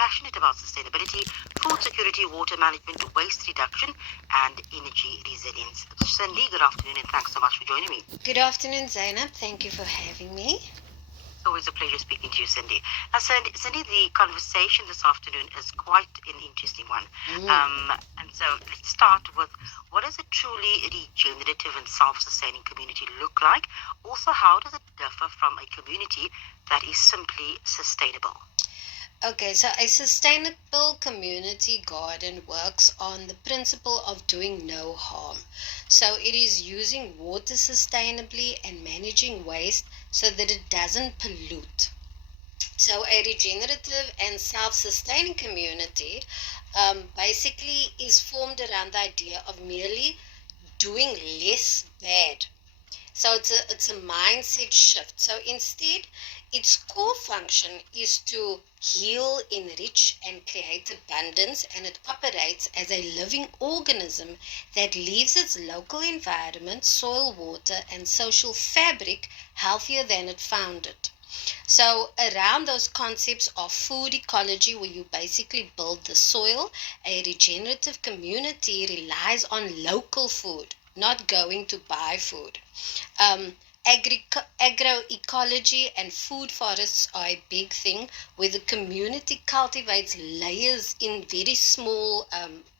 passionate about sustainability, food security, water management, waste reduction, and energy resilience. Cindy, good afternoon, and thanks so much for joining me. Good afternoon, Zainab. Thank you for having me. It's always a pleasure speaking to you, Cindy. Cindy, the conversation this afternoon is quite an interesting one. And so let's start with, what does a truly regenerative and self-sustaining community look like? Also, how does it differ from a community that is simply sustainable? Okay, so a sustainable community garden works on the principle of doing no harm. So it is using water sustainably and managing waste so that it doesn't pollute. So a regenerative and self-sustaining community basically is formed around the idea of merely doing less bad. So it's a mindset shift. So instead, its core function is to heal, enrich, and create abundance, and it operates as a living organism that leaves its local environment, soil, water, and social fabric healthier than it found it. So around those concepts of food ecology, where you basically build the soil, a regenerative community relies on local food, not going to buy food. Um, Agroecology and food forests are a big thing, where the community cultivates layers in very small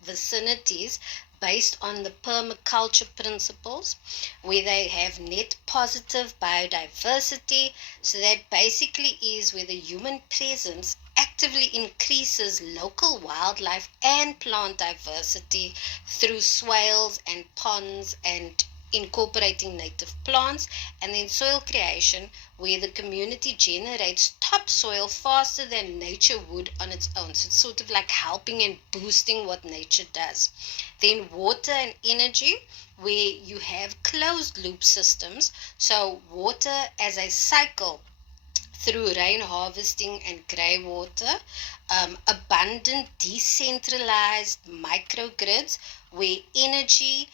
vicinities based on the permaculture principles, where they have net positive biodiversity. So that basically is where the human presence actively increases local wildlife and plant diversity through swales and ponds and incorporating native plants, and then soil creation, where the community generates topsoil faster than nature would on its own. So it's sort of like helping and boosting what nature does. Then water and energy, where you have closed loop systems, so water as a cycle through rain harvesting and grey water, abundant decentralized microgrids, where energy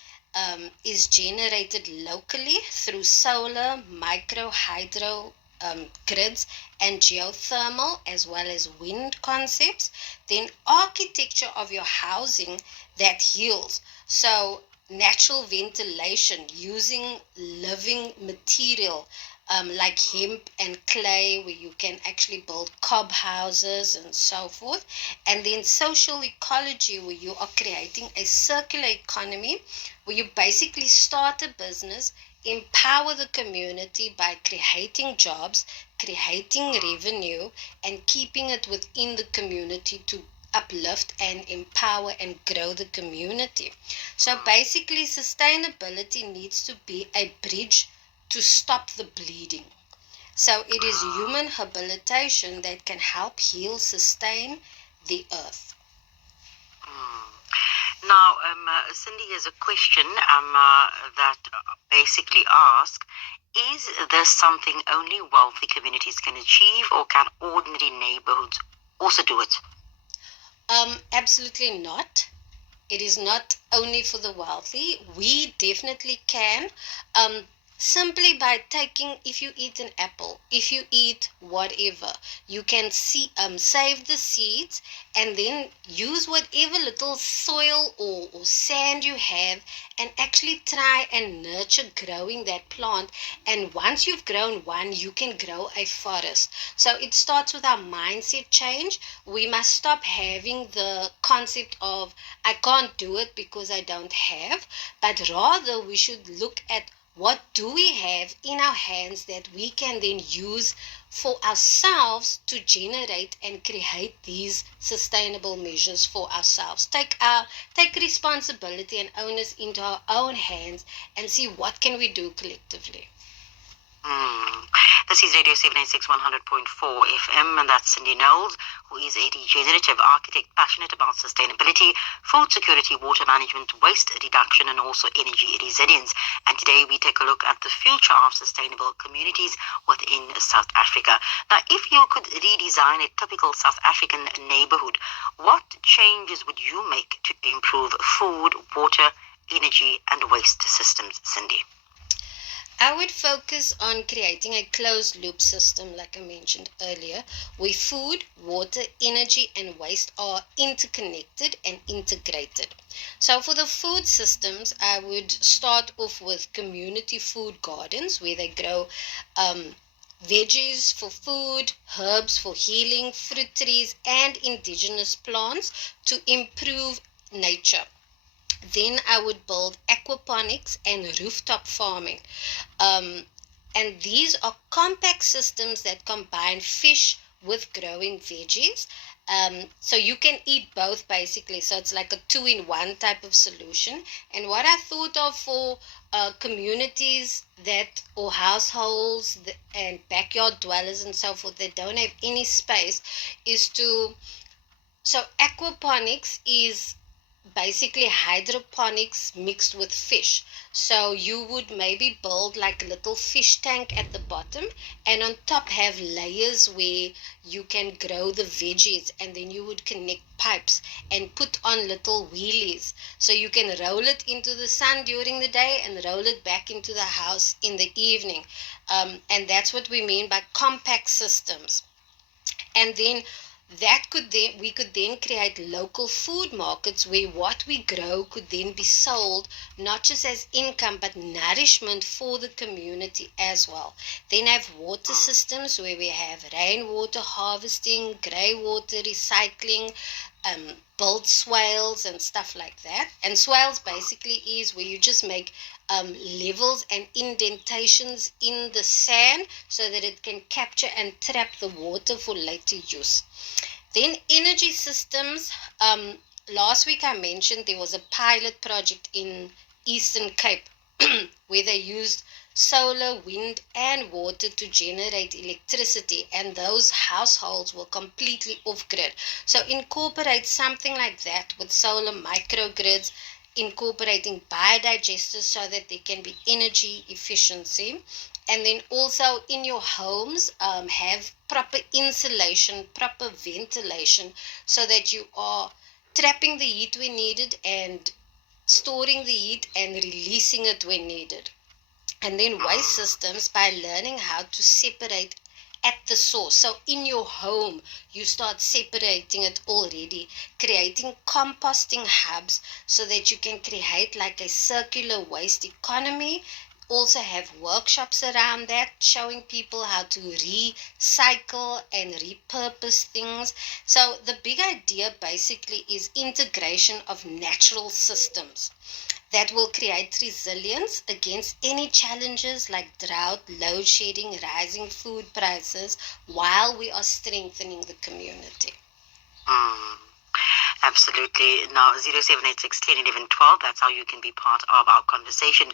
is generated locally through solar, micro hydro grids, and geothermal as well as wind concepts. Then architecture of your housing that heals. So natural ventilation using living material like hemp and clay, where you can actually build cob houses and so forth. And then social ecology, where you are creating a circular economy, where you basically start a business, empower the community by creating jobs, creating revenue, and keeping it within the community to uplift and empower and grow the community. So basically, sustainability needs to be a bridge to stop the bleeding. So it is human habilitation that can help heal, sustain the earth. Now, Cindy has a question that basically asks, is this something only wealthy communities can achieve, or can ordinary neighborhoods also do it? Absolutely not. It is not only for the wealthy. We definitely can. Simply by taking, if you eat an apple, if you eat whatever, you can save the seeds and then use whatever little soil or sand you have and actually try and nurture growing that plant. And once you've grown one, you can grow a forest. So it starts with our mindset change. We must stop having the concept of I can't do it because I don't have, but rather we should look at what do we have in our hands that we can then use for ourselves to generate and create these sustainable measures for ourselves. Take responsibility and onus into our own hands and see what can we do collectively. This is Radio 796 100.4 FM, and that's Cindy Knowles, who is a regenerative architect passionate about sustainability, food security, water management, waste reduction, and also energy resilience. And today we take a look at the future of sustainable communities within South Africa. Now, if you could redesign a typical South African neighborhood, what changes would you make to improve food, water, energy, and waste systems, Cindy? I would focus on creating a closed loop system, like I mentioned earlier, where food, water, energy, and waste are interconnected and integrated. So, for the food systems, I would start off with community food gardens where they grow veggies for food, herbs for healing, fruit trees, and indigenous plants to improve nature. Then I would build aquaponics and rooftop farming. Um, and these are compact systems that combine fish with growing veggies. So you can eat both basically. So it's like a two-in-one type of solution. And what I thought of for communities that or households and backyard dwellers and so forth that don't have any space is to so aquaponics is basically hydroponics mixed with fish. So you would maybe build like a little fish tank at the bottom and on top have layers where you can grow the veggies, and then you would connect pipes and put on little wheelies. So you can roll it into the sun during the day and roll it back into the house in the evening. And that's what we mean by compact systems. And then we could then create local food markets where what we grow could then be sold not just as income but nourishment for the community as well. Then have water systems where we have rainwater harvesting, grey water recycling, build swales and stuff like that. And swales basically is where you just make levels and indentations in the sand so that it can capture and trap the water for later use. Then energy systems. Last week I mentioned there was a pilot project in Eastern Cape where they used solar, wind, and water to generate electricity, and those households were completely off grid. So incorporate something like that with solar microgrids, incorporating biodigesters so that there can be energy efficiency. And then also in your homes, have proper insulation, proper ventilation, so that you are trapping the heat when needed and storing the heat and releasing it when needed. And then waste systems by learning how to separate at the source. So in your home, you start separating it already, creating composting hubs so that you can create like a circular waste economy. Also have workshops around that, showing people how to recycle and repurpose things. So the big idea basically is integration of natural systems that will create resilience against any challenges like drought, load shedding, rising food prices, while we are strengthening the community. Mm. Absolutely. Now, 0786 10 11 12, that's how you can be part of our conversation.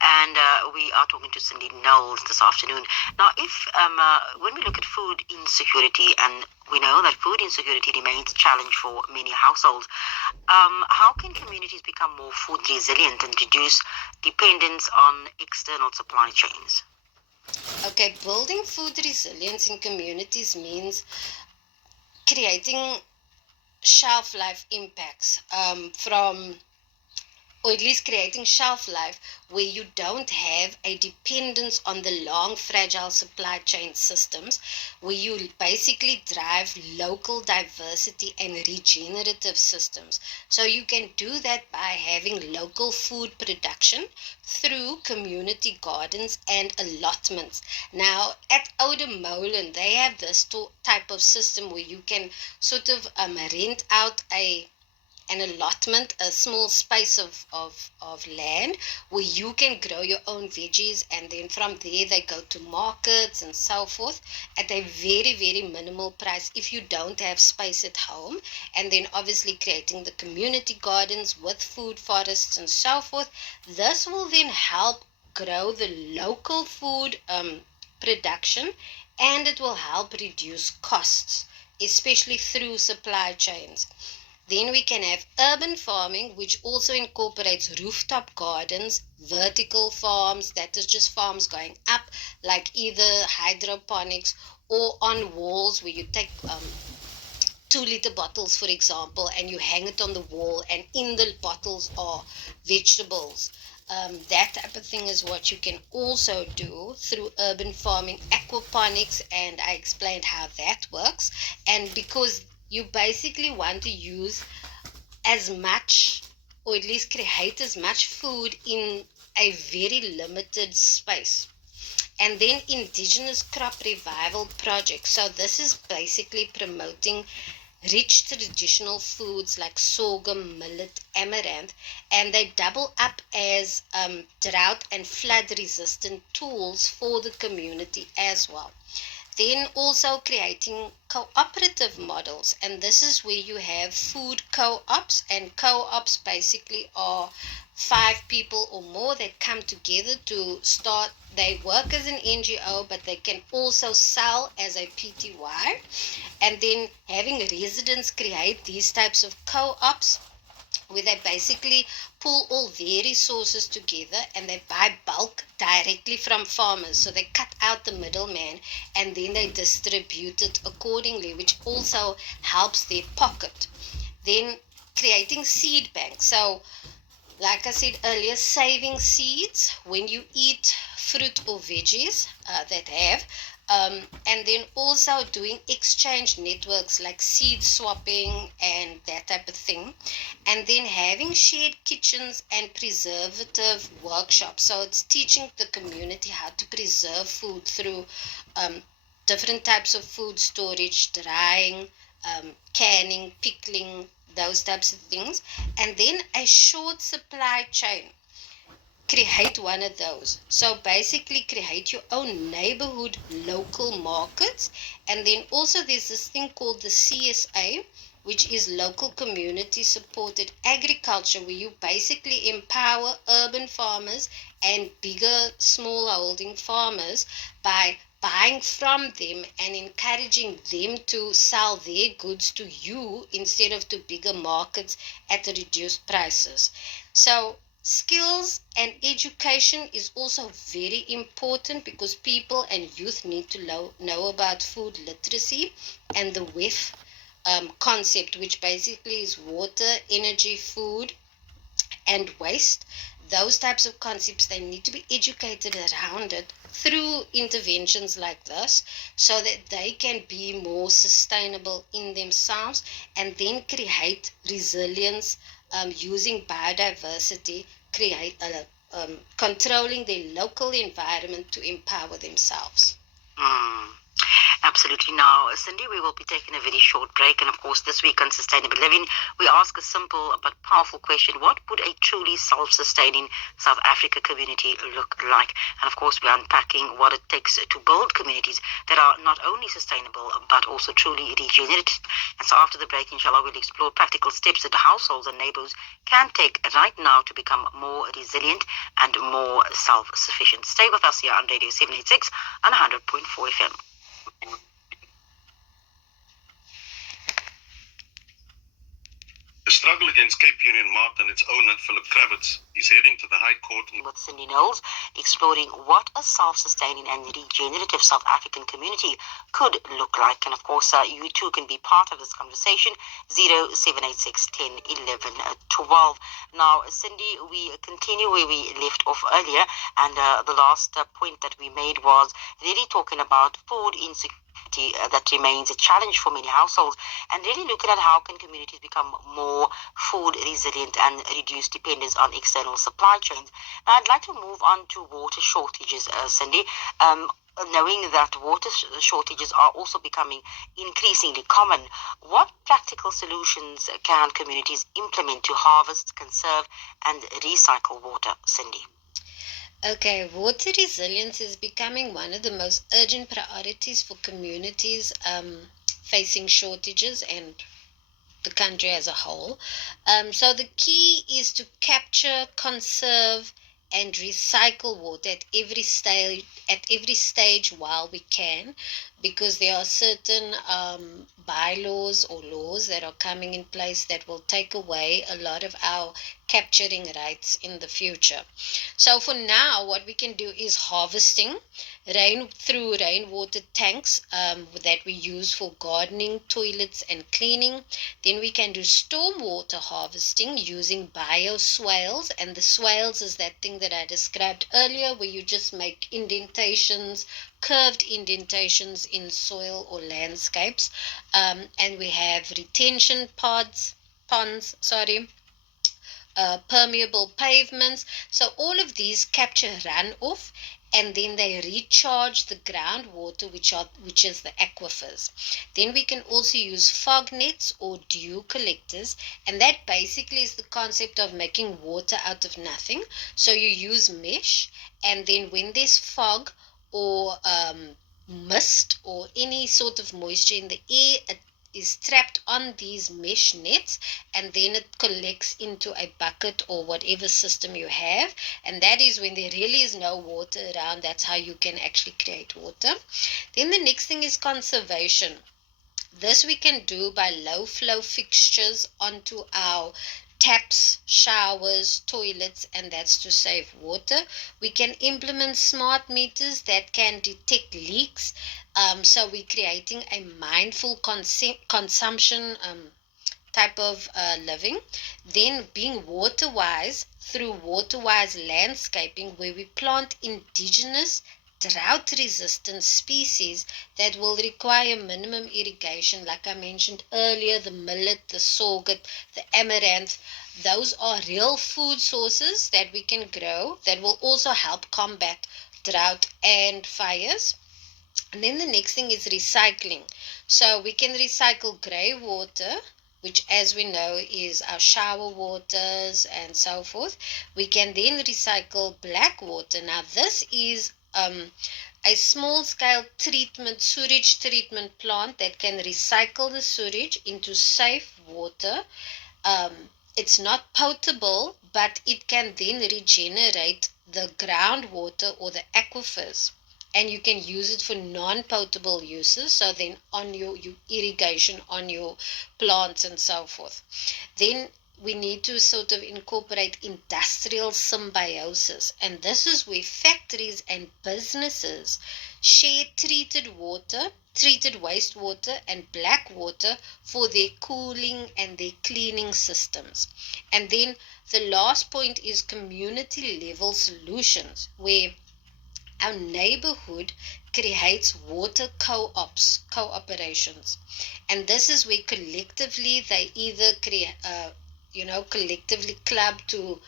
And we are talking to Cindy Knowles this afternoon. Now, when we look at food insecurity, and we know that food insecurity remains a challenge for many households, how can communities become more food resilient and reduce dependence on external supply chains? Okay, building food resilience in communities means creating shelf life impacts or at least creating shelf life where you don't have a dependence on the long fragile supply chain systems, where you basically drive local diversity and regenerative systems. So you can do that by having local food production through community gardens and allotments. Now at Oudemolen they have this type of system where you can sort of rent out an allotment, a small space of land where you can grow your own veggies, and then from there they go to markets and so forth at a very, very minimal price if you don't have space at home. And then obviously creating the community gardens with food forests and so forth. This will then help grow the local food production, and it will help reduce costs, especially through supply chains. Then we can have urban farming, which also incorporates rooftop gardens, vertical farms, that is just farms going up, like either hydroponics or on walls where you take 2 liter bottles, for example, and you hang it on the wall, and in the bottles are vegetables. That type of thing is what you can also do through urban farming, aquaponics, and I explained how that works. And because you basically want to use as much, or at least create as much food in a very limited space. And then indigenous crop revival project. So this is basically promoting rich traditional foods like sorghum, millet, amaranth, and they double up as drought and flood resistant tools for the community as well. Then also creating cooperative models, and this is where you have food co-ops, and co-ops basically are 5 people or more that come together to start. They work as an NGO, but they can also sell as a PTY. And then having residents create these types of co-ops where they basically pull all their resources together and they buy bulk directly from farmers. So they cut out the middleman and then they distribute it accordingly, which also helps their pocket. Then creating seed banks. So like I said earlier, saving seeds when you eat fruit or veggies that have, and then also doing exchange networks like seed swapping and that type of thing, and then having shared kitchens and preservative workshops. So it's teaching the community how to preserve food through um, different types of food storage, drying, canning, pickling, those types of things. And then a short supply chain. Create one of those. So basically create your own neighborhood local markets. And then also there's this thing called the CSA, which is local community supported agriculture, where you basically empower urban farmers and bigger smallholding farmers by buying from them and encouraging them to sell their goods to you instead of to bigger markets at reduced prices. So skills and education is also very important because people and youth need to know about food literacy and the WEF concept, which basically is water, energy, food, and waste. Those types of concepts, they need to be educated around it through interventions like this so that they can be more sustainable in themselves and then create resilience using biodiversity, controlling their local environment to empower themselves. Mm. Absolutely. Now, Cindy, we will be taking a very short break. And of course, this week on Sustainable Living, we ask a simple but powerful question. What would a truly self-sustaining South Africa community look like? And of course, we're unpacking what it takes to build communities that are not only sustainable, but also truly regenerative. And so after the break, inshallah, we'll explore practical steps that households and neighbors can take right now to become more resilient and more self-sufficient. Stay with us here on Radio 786 on 100.4 FM. The struggle against Cape Union Mart and its owner, Philip Kravitz, is heading to the High Court. With Cindy Knowles, exploring what a self-sustaining and regenerative South African community could look like. And of course, you too can be part of this conversation, 0786 10 11 12. Now, Cindy, we continue where we left off earlier, and the last point that we made was really talking about food insecurity. That remains a challenge for many households, and really looking at how can communities become more food resilient and reduce dependence on external supply chains. Now, I'd like to move on to water shortages, Cindy. Knowing that water shortages are also becoming increasingly common, what practical solutions can communities implement to harvest, conserve, and recycle water, Cindy? Okay, water resilience is becoming one of the most urgent priorities for communities facing shortages and the country as a whole. So the key is to capture, conserve, and recycle water at every stage while we can. because there are certain bylaws or laws that are coming in place that will take away a lot of our capturing rights in the future. So for now, what we can do is harvesting through rainwater tanks that we use for gardening, toilets, and cleaning. Then we can do stormwater harvesting using bioswales, and the swales is that thing that I described earlier, where you just make indentations, curved indentations in soil or landscapes. And we have retention ponds, permeable pavements. So all of these capture runoff, and then they recharge the groundwater, which is the aquifers. Then we can also use fog nets or dew collectors, and that basically is the concept of making water out of nothing. So you use mesh, and then when there's fog or mist or any sort of moisture in the air, it is trapped on these mesh nets, and then it collects into a bucket or whatever system you have. And that is when there really is no water around. That's how you can actually create water. Then the next thing is conservation. This we can do by low flow fixtures onto our taps, showers, toilets, and that's to save water. We can implement smart meters that can detect leaks. So we're creating a mindful consumption type of living. Then being water wise through water wise landscaping, where we plant indigenous drought resistant species that will require minimum irrigation, like I mentioned earlier, the millet, the sorghum, the amaranth. Those are real food sources that we can grow that will also help combat drought and fires. And then the next thing is recycling. So we can recycle grey water, which as we know is our shower waters and so forth. We can then recycle black water. Now this is a small scale sewage treatment plant that can recycle the sewage into safe water. It's not potable, but it can then regenerate the groundwater or the aquifers, and you can use it for non-potable uses, so then on your irrigation on your plants and so forth. Then we need to sort of incorporate industrial symbiosis, and this is where factories and businesses share treated wastewater and black water for their cooling and their cleaning systems. And then the last point is community level solutions, where our neighborhood creates water cooperations, and this is where collectively they either collectively club to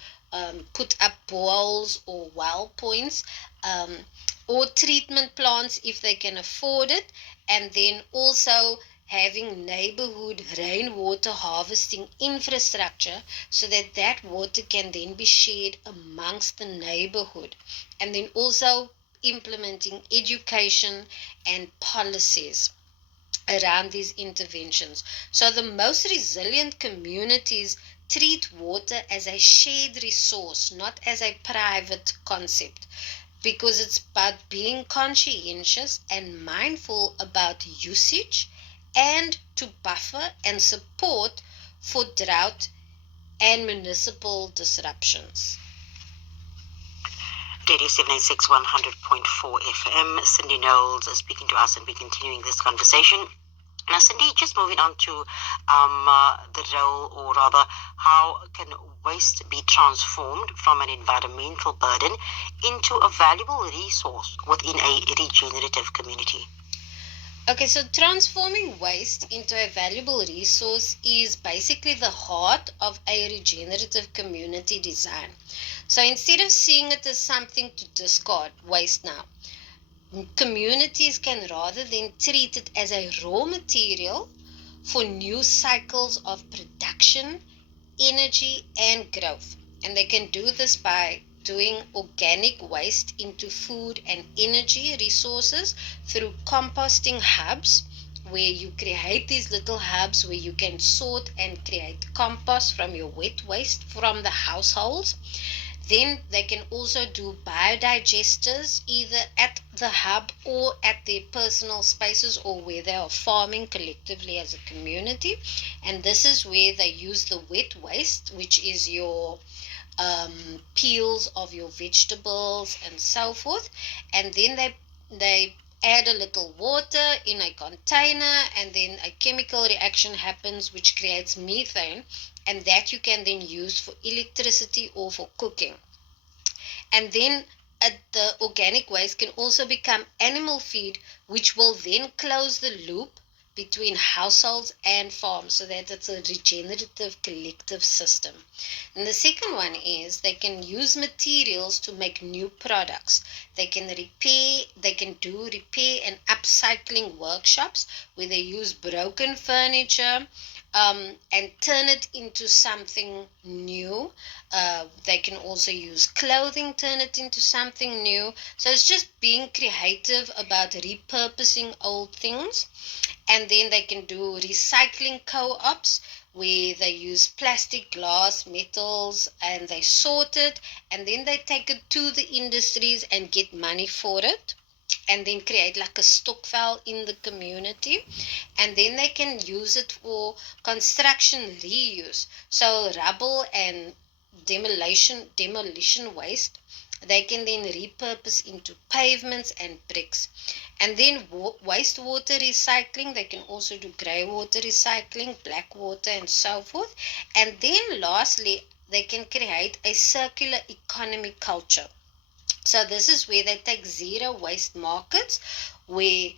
put up boreholes or well points, um, or treatment plants if they can afford it, and then also having neighborhood rainwater harvesting infrastructure so that that water can then be shared amongst the neighborhood, and then also implementing education and policies around these interventions. So the most resilient communities treat water as a shared resource, not as a private concept, because it's about being conscientious and mindful about usage and to buffer and support for drought and municipal disruptions. Radio 786 100.4 FM. Cindy Knowles is speaking to us, and we're continuing this conversation. Now, Cindy, just moving on to the role, or rather, how can waste be transformed from an environmental burden into a valuable resource within a regenerative community? Okay, so transforming waste into a valuable resource is basically the heart of a regenerative community design. So instead of seeing it as something to discard, waste now, communities can rather than treat it as a raw material for new cycles of production, energy, and growth. And they can do this by doing organic waste into food and energy resources through composting hubs, where you create these little hubs where you can sort and create compost from your wet waste from the households. Then they can also do biodigesters either at the hub or at their personal spaces or where they are farming collectively as a community. And this is where they use the wet waste, which is your peels of your vegetables and so forth, and then they add a little water in a container, and then a chemical reaction happens which creates methane, and that you can then use for electricity or for cooking. And then the organic waste can also become animal feed, which will then close the loop between households and farms, so that it's a regenerative collective system. And the second one is they can use materials to make new products. They can do repair and upcycling workshops where they use broken furniture and turn it into something new. They can also use clothing, turn it into something new. So it's just being creative about repurposing old things. And then they can do recycling co-ops where they use plastic, glass, metals, and they sort it, and then they take it to the industries and get money for it, and then create like a stokvel in the community. And then they can use it for construction reuse. So rubble and demolition waste, they can then repurpose into pavements and bricks. And then wastewater recycling, they can also do grey water recycling, black water, and so forth. And then lastly, they can create a circular economy culture. So this is where they take zero waste markets, where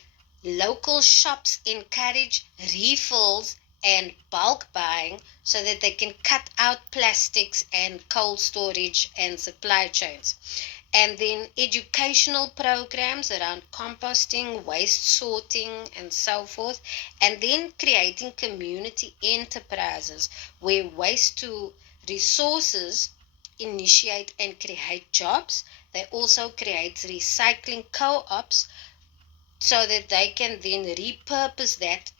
local shops encourage refills and bulk buying so that they can cut out plastics and cold storage and supply chains. And then educational programs around composting, waste sorting, and so forth. And then creating community enterprises where waste to resources initiate and create jobs. They also create recycling co-ops so that they can then repurpose that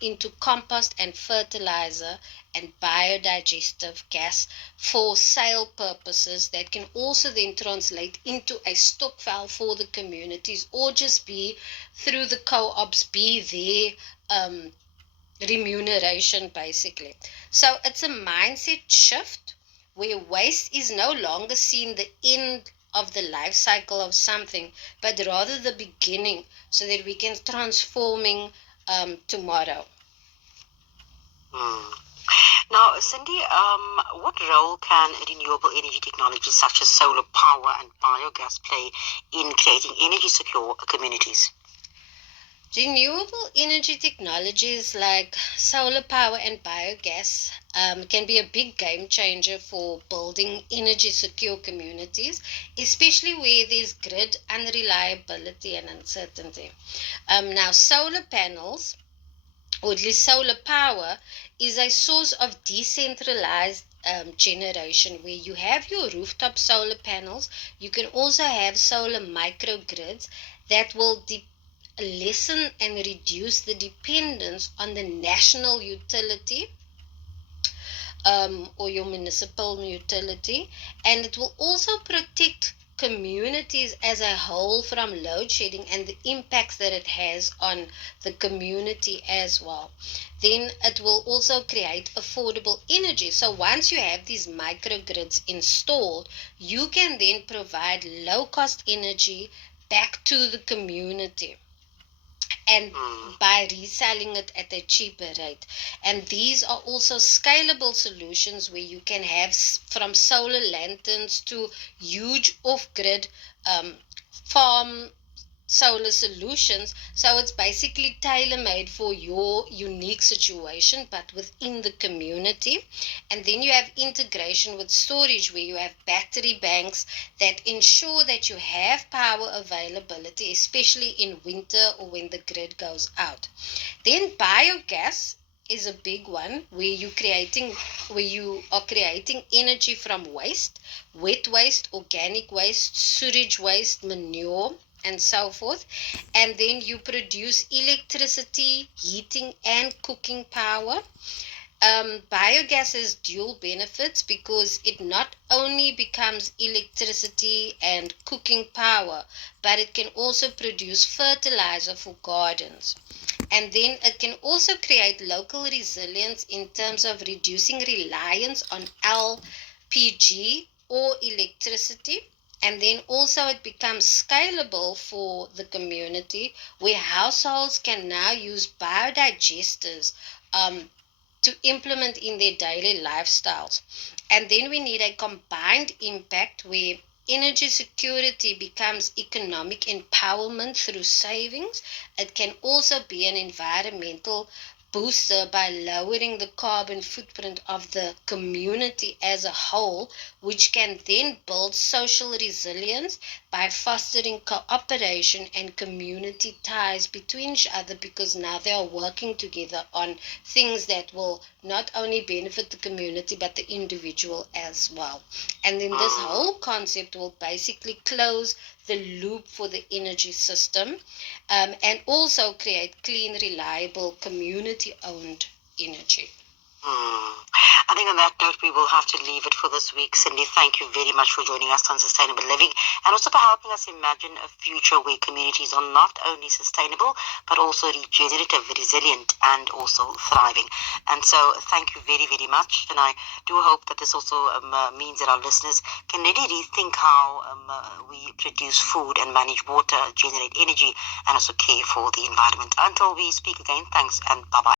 into compost and fertilizer and biodigestive gas for sale purposes that can also then translate into a stokvel for the communities, or just be through the co-ops, be their remuneration basically. So it's a mindset shift where waste is no longer seen the end of the life cycle of something, but rather the beginning, so that we can transforming tomorrow. Now, Cindy, what role can renewable energy technologies such as solar power and biogas play in creating energy secure communities? Renewable energy technologies like solar power and biogas can be a big game changer for building energy secure communities, especially where there's grid unreliability and uncertainty. Now, solar panels, or at least solar power, is a source of decentralized generation where you have your rooftop solar panels. You can also have solar microgrids that will lessen and reduce the dependence on the national utility or your municipal utility, and it will also protect communities as a whole from load shedding and the impacts that it has on the community as well. Then it will also create affordable energy. So once you have these microgrids installed, you can then provide low cost energy back to the community, and by reselling it at a cheaper rate. And these are also scalable solutions where you can have from solar lanterns to huge off-grid farm solar solutions. So it's basically tailor-made for your unique situation, but within the community. And then you have integration with storage where you have battery banks that ensure that you have power availability, especially in winter or when the grid goes out. Then biogas is a big one where you are creating energy from waste, wet waste, organic waste, sewage waste, manure, and so forth. And then you produce electricity, heating, and cooking power. Biogas has dual benefits because it not only becomes electricity and cooking power, but it can also produce fertilizer for gardens. And then it can also create local resilience in terms of reducing reliance on LPG or electricity. And then also it becomes scalable for the community where households can now use biodigesters to implement in their daily lifestyles. And then we need a combined impact where energy security becomes economic empowerment through savings. It can also be an environmental booster by lowering the carbon footprint of the community as a whole, which can then build social resilience by fostering cooperation and community ties between each other, because now they are working together on things that will not only benefit the community but the individual as well. And then this whole concept will basically close the loop for the energy system, and also create clean, reliable, community owned energy. I think on that note, we will have to leave it for this week. Cindy, thank you very much for joining us on Sustainable Living and also for helping us imagine a future where communities are not only sustainable, but also regenerative, resilient, and also thriving. And so thank you very, very much. And I do hope that this also means that our listeners can really rethink how we produce food and manage water, generate energy, and also care for the environment. Until we speak again, thanks and bye-bye.